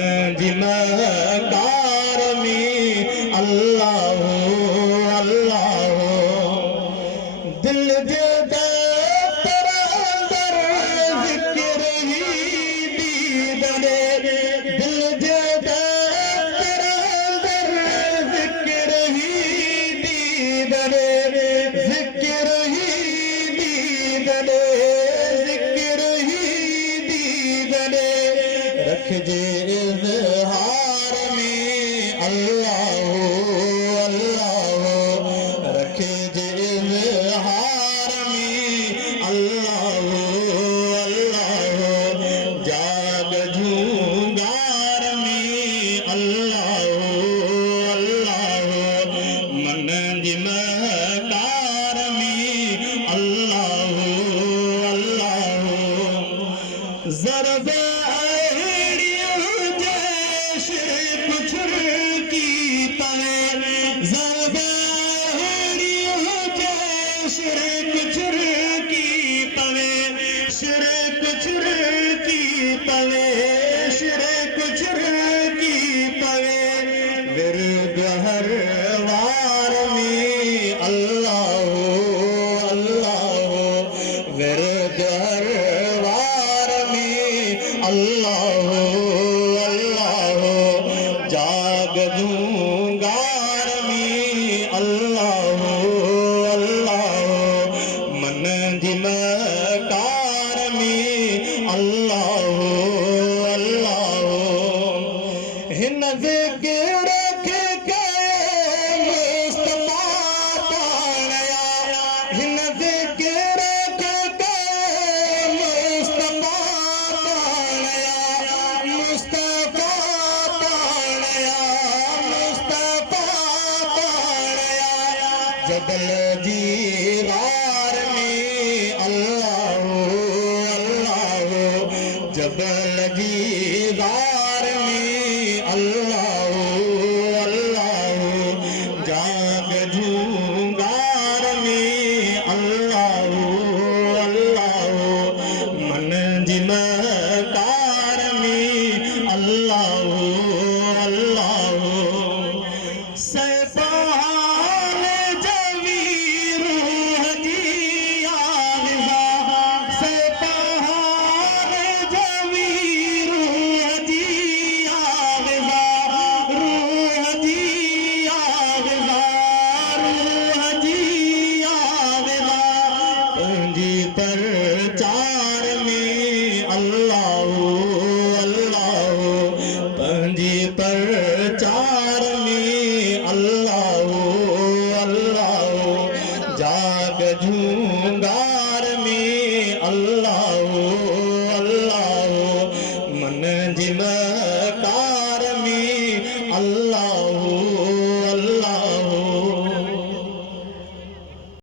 जिमकार में अल्लाह अल्लाह दिल जे तेरा अंदर जिक्र ही दीदने दिल जे तेरा अंदर जिक्र ही दीदने जिक्र ही दीदने जिक्र ही दीदने रख जे इज़हार में अल्लाह अल्लाह रख जे इज़हार में अल्लाह अल्लाह जाग झूगार में अल्लाह अल्लाह मन जिमकार में अल्लाह अल्लाह ज़रबे विरद हर वार में अल्लाह अल्लाह विरद हर वार में अल्लाह अल्लाह जाग झूगार में अल्लाह अल्लाह मन जिमकार में अल्लाह अल्लाह हिन ज़िक्र के मुस्तफा पाणया हिन ज़िक्र के मुस्तफा पाणया मुस्तफा पाणया मुस्तफा पाणया जबल